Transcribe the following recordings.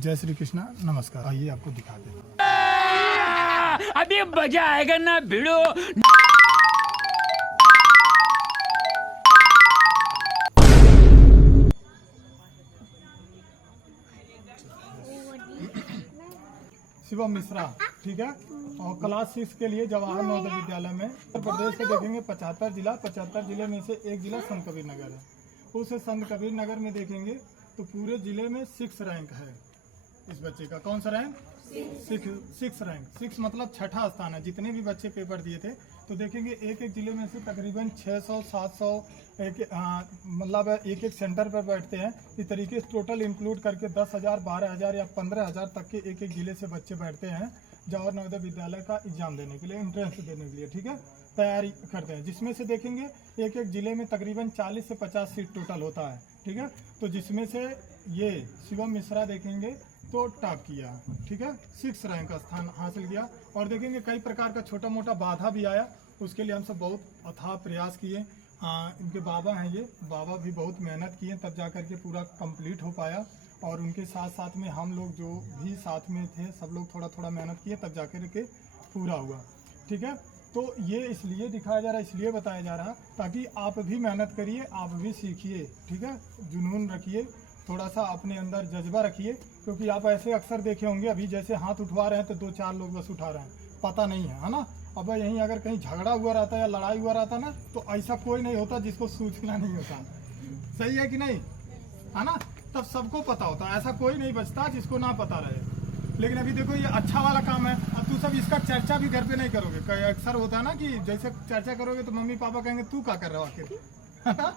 जय श्री कृष्णा, नमस्कार। आइए आपको दिखा दें। अभी मजा आएगा ना भिड़ो। शिवम मिश्रा, ठीक है। और क्लास 6 के लिए जवाहर नवोदय विद्यालय में उत्तर प्रदेश के देखेंगे 75 जिला, 75 जिले में से एक जिला संत कबीर नगर है। उस संत कबीर नगर में देखेंगे तो पूरे जिले में 6 रैंक है इस बच्चे का। कौन सा रैंक? 6 रैंक। 6 मतलब छठा स्थान है। जितने भी बच्चे पेपर दिए थे तो देखेंगे एक एक जिले में से तकरीबन 600-700 मतलब एक एक सेंटर पर बैठते हैं। इस तरीके से टोटल इंक्लूड करके 10,000, 12,000 या 15,000 तक के एक एक जिले से बच्चे बैठते हैं जवाहर नवोदय विद्यालय का एग्जाम देने के लिए, एंट्रेंस देने के लिए, ठीक है, तैयारी करते हैं। जिसमें से देखेंगे एक एक जिले में तकरीबन 40 से 50 सीट टोटल होता है, ठीक है। तो जिसमें से ये शिवम मिश्रा देखेंगे तो टॉप किया, ठीक है, 6 रैंक का स्थान हासिल किया। और देखेंगे कई प्रकार का छोटा मोटा बाधा भी आया, उसके लिए हम सब बहुत अथाह प्रयास किए। इनके बाबा हैं, ये बाबा भी बहुत मेहनत किए तब जा कर के पूरा कंप्लीट हो पाया। और उनके साथ साथ में हम लोग जो भी साथ में थे सब लोग थोड़ा थोड़ा मेहनत किए तब जा कर के पूरा हुआ, ठीक है। तो ये इसलिए दिखाया जा रहा है, इसलिए बताया जा रहा है ताकि आप भी मेहनत करिए, आप भी सीखिए, ठीक है, जुनून रखिए, थोड़ा सा अपने अंदर जज्बा रखिए। क्योंकि आप ऐसे अक्सर देखे होंगे अभी जैसे हाथ उठवा रहे हैं तो 2-4 लोग बस उठा रहे हैं, पता नहीं है ना। अब यहीं अगर कहीं झगड़ा हुआ रहता है या लड़ाई हुआ रहता है ना तो ऐसा कोई नहीं होता जिसको सूचना नहीं होता। सही है कि नहीं, है ना। तब सबको पता होता है, ऐसा कोई नहीं बचता जिसको ना पता रहे। लेकिन अभी देखो ये अच्छा वाला काम है। अब तू सब इसका चर्चा भी घर पे नहीं करोगे। कई अक्सर होता है ना कि जैसे चर्चा करोगे तो मम्मी पापा कहेंगे तू क्या कर रहा है आखिर, है ना।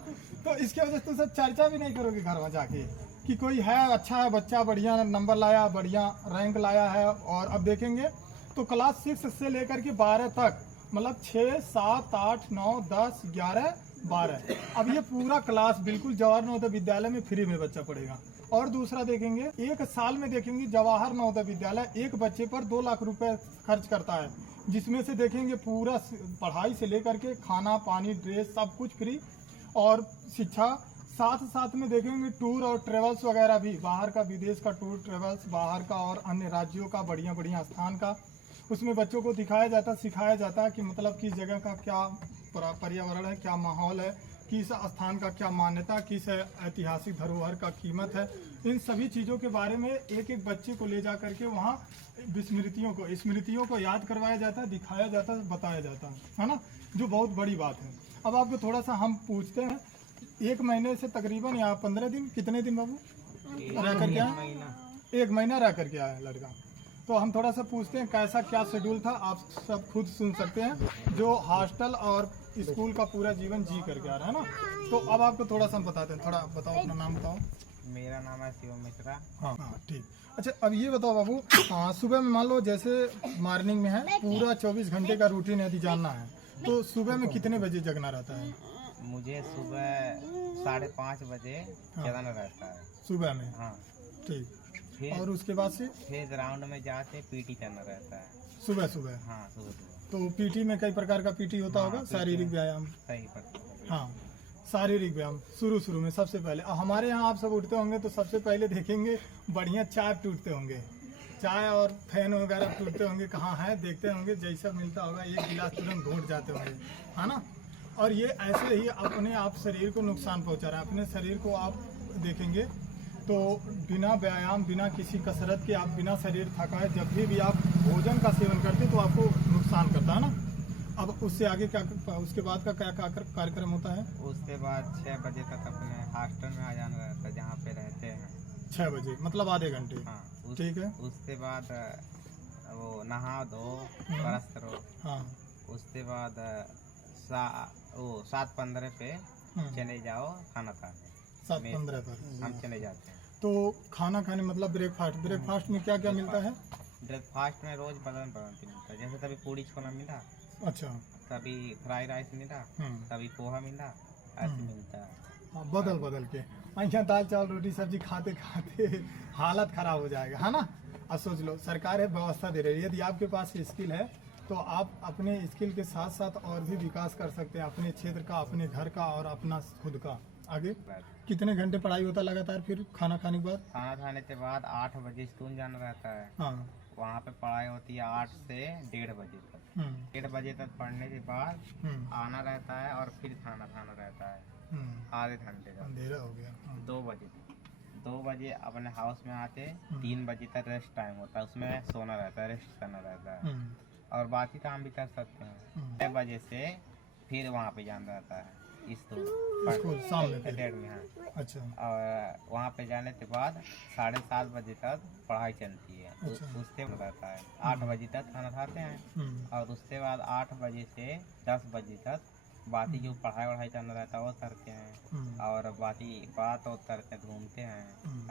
तो इसकी वजह से तू सब चर्चा भी नहीं करोगे घर में जाके कि कोई है अच्छा है बच्चा, बढ़िया नंबर लाया, बढ़िया रैंक लाया है। और अब देखेंगे तो क्लास 6 से लेकर के 12 तक मतलब 6, 7, 8, 9, 10, 11, 12 अब ये पूरा क्लास बिल्कुल जवाहर नवोदय विद्यालय में फ्री में बच्चा पढ़ेगा। और दूसरा देखेंगे एक साल में देखेंगे जवाहर नवोदय विद्यालय एक बच्चे पर 2 लाख रुपए खर्च करता है। जिसमें से देखेंगे पूरा पढ़ाई से लेकर के खाना पानी ड्रेस सब कुछ फ्री और शिक्षा। साथ में देखेंगे टूर और ट्रेवल्स वगैरह भी, बाहर का, विदेश का टूर ट्रेवल्स, बाहर का और अन्य राज्यों का बढ़िया बढ़िया स्थान का उसमें बच्चों को दिखाया जाता, सिखाया जाता कि मतलब किस जगह का क्या पर्यावरण है, क्या माहौल है, किस स्थान का क्या मान्यता, किस ऐतिहासिक धरोहर का कीमत है। इन सभी चीज़ों के बारे में एक एक बच्चे को ले जा करके वहाँ स्मृतियों को याद करवाया जाता, दिखाया जाता, बताया जाता है ना, जो बहुत बड़ी बात है। अब आपको थोड़ा सा हम पूछते हैं, 1 महीने से तकरीबन या 15 दिन, कितने दिन बाबू रह करके आए? 1 महीना रह करके आया लड़का। तो हम थोड़ा सा पूछते हैं कैसा क्या शेड्यूल था, आप सब खुद सुन सकते हैं, जो हॉस्टल और स्कूल का पूरा जीवन जी करके आ रहा है ना। तो अब आपको थोड़ा सा हम बताते हैं, थोड़ा बताओ, अपना नाम बताओ। मेरा नाम है शिवम मिश्रा। हाँ, ठीक। अच्छा, अब ये बताओ बाबू, सुबह में मान लो जैसे मॉर्निंग में है, पूरा 24 घंटे का रूटीन यदि जानना है तो सुबह में कितने बजे जगना रहता है? मुझे सुबह 5:30 बजे जगाना रहता है सुबह में। हाँ, ठीक। फिर और उसके बाद से फिर ग्राउंड में जाके पीटी करना रहता है सुबह। हाँ, सुबह। तो पीटी में कई प्रकार का पीटी होता हाँ, होगा, शारीरिक व्यायाम। सही पर। हाँ, शारीरिक व्यायाम शुरू में सबसे पहले। हमारे यहाँ आप सब उठते होंगे तो सबसे पहले देखेंगे बढ़िया चाय टूटते होंगे, चाय और फैन वगैरह टूटते होंगे, कहाँ है देखते होंगे, जैसा मिलता होगा 1 गिलास तुरंत घोट जाते होंगे, है ना। और ये ऐसे ही अपने आप शरीर को नुकसान पहुंचा रहा है। अपने शरीर को आप देखेंगे तो बिना व्यायाम, बिना किसी कसरत के, आप बिना शरीर थकाए जब भी आप भोजन का सेवन करते तो आपको नुकसान करता है ना। अब उससे आगे क्या, उसके बाद का क्या कार्यक्रम होता है? उसके बाद 6 बजे तक अपने हॉस्टल में आ जाना रहता है जहाँ पे रहते हैं। 6 बजे मतलब आधे घंटे। हाँ, ठीक है। उसके बाद वो नहा धो, ब्रश करो। हाँ, उसके बाद 7:15 पे चले जाओ खाना खाने। 7:15 पर हम चले जाते हैं। तो खाना खाने मतलब ब्रेकफास्ट में क्या क्या मिलता है? ब्रेकफास्ट में रोज बदल मिलता है। जैसे कभी पूड़ी छोला मिला, अच्छा, कभी फ्राई राइस मिला, कभी पोहा मिला, ऐसे मिलता है। हाँ, बदल के। यहाँ दाल चावल रोटी सब्जी खाते खाते हालत खराब हो जाएगा, है ना। अब सोच लो, सरकार है व्यवस्था दे रही है, यदि आपके पास स्किल है तो आप अपने स्किल के साथ साथ और भी विकास कर सकते हैं, अपने क्षेत्र का, अपने घर का और अपना खुद का। आगे कितने घंटे पढ़ाई होता लगातार फिर खाना खाने के बाद? खाना खाने के बाद 8 बजे स्कूल जाना रहता है। हाँ। वहाँ पे पढ़ाई होती है 8 से 1:30 बजे तक। 1:30 बजे तक पढ़ने के बाद आना रहता है और फिर खाना खाना रहता है आधे घंटे का। अंधेरा हो गया। 2 बजे 2 बजे अपने हाउस में आते 3 बजे तक रेस्ट टाइम होता है, उसमें सोना रहता है, रेस्ट करना रहता है और बाकी काम भी कर सकते हैं। 6 बजे से फिर वहाँ पे जाना रहता है स्कूल शाम में फिर? अकेडमी। हाँ। अच्छा। और वहाँ पे जाने के बाद 7:30 बजे तक पढ़ाई चलती है। अच्छा। उसके बाद रहता है 8 बजे तक खाना खाते हैं और उसके बाद 8 बजे से 10 बजे तक बाकी जो पढ़ाई वढ़ाई करना रहता है वो करते हैं और बाकी बात और करके घूमते हैं।